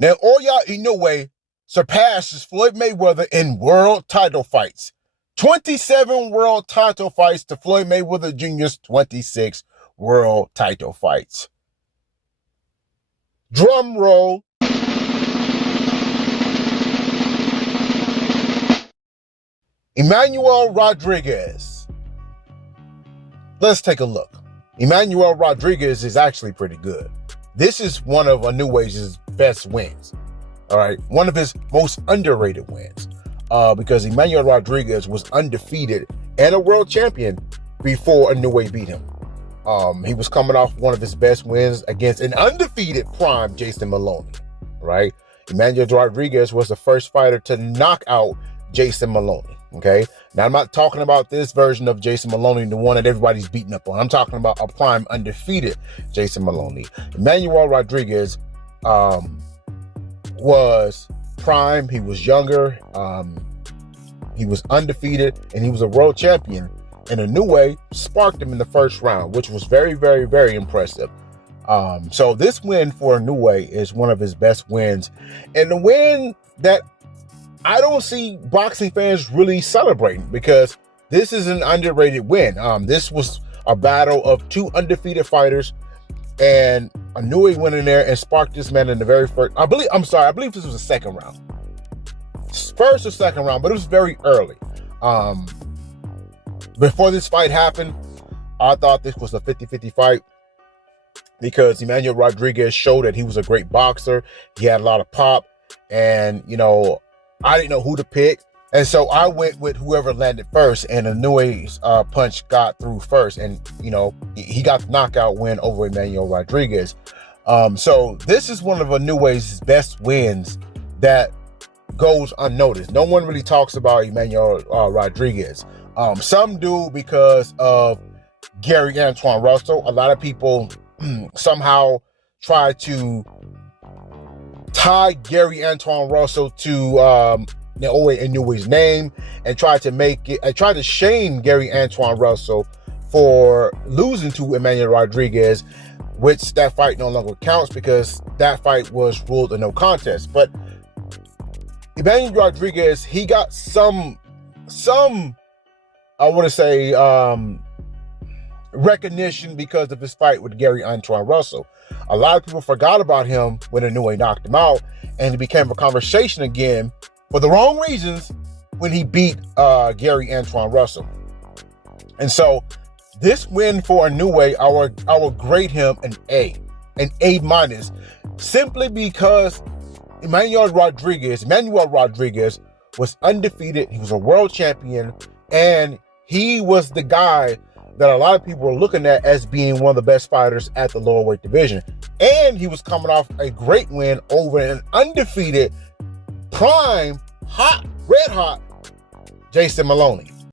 Naoya Inoue surpasses Floyd Mayweather in world title fights. 27 world title fights to Floyd Mayweather Jr.'s 26 world title fights. Drum roll. Emmanuel Rodriguez. Let's take a look. Emmanuel Rodriguez is actually pretty good. This is one of Inoue's best wins. All right, one of his most underrated wins, because Emmanuel Rodriguez was undefeated and a world champion before Inoue beat him. He was coming off one of his best wins against an undefeated prime Jason Maloney. Right, Emmanuel Rodriguez was the first fighter to knock out Jason Maloney. Okay, now I'm not talking about this version of Jason Maloney, the one that everybody's beating up on. I'm talking about a prime undefeated Jason Maloney. Emmanuel Rodriguez was prime. He was younger. He was undefeated, and he was a world champion. And Inoue sparked him in the first round, which was very, very, very impressive. So this win for Inoue is one of his best wins, and the win that I don't see boxing fans really celebrating, because this is an underrated win. This was a battle of two undefeated fighters, and Inoue went in there and sparked this man in the very first. I believe this was the second round. First or second round, but it was very early. Before this fight happened, I thought this was a 50-50 fight, because Emmanuel Rodriguez showed that he was a great boxer. He had a lot of pop, and I didn't know who to pick, and so I went with whoever landed first, and Inoue's punch got through first, and he got the knockout win over Emmanuel Rodriguez. So this is one of Inoue's best wins that goes unnoticed. No one really talks about Emmanuel Rodriguez. Some do because of Gary Antoine Russell. A lot of people somehow try to tie Gary Antoine Russell to Naoya Inoue's name, and try to shame Gary Antoine Russell for losing to Emmanuel Rodriguez, which that fight no longer counts because that fight was ruled a no contest. But Emmanuel Rodriguez, he got some I want to say recognition because of his fight with Gary Antoine Russell. A lot of people forgot about him when Inoue knocked him out, and it became a conversation again for the wrong reasons when he beat Gary Antoine Russell. And so this win for Inoue, I will grade him an A minus, simply because Emmanuel Rodriguez was undefeated. He was a world champion, and he was the guy that a lot of people were looking at as being one of the best fighters at the lower weight division. And he was coming off a great win over an undefeated, prime, red hot Jason Maloney.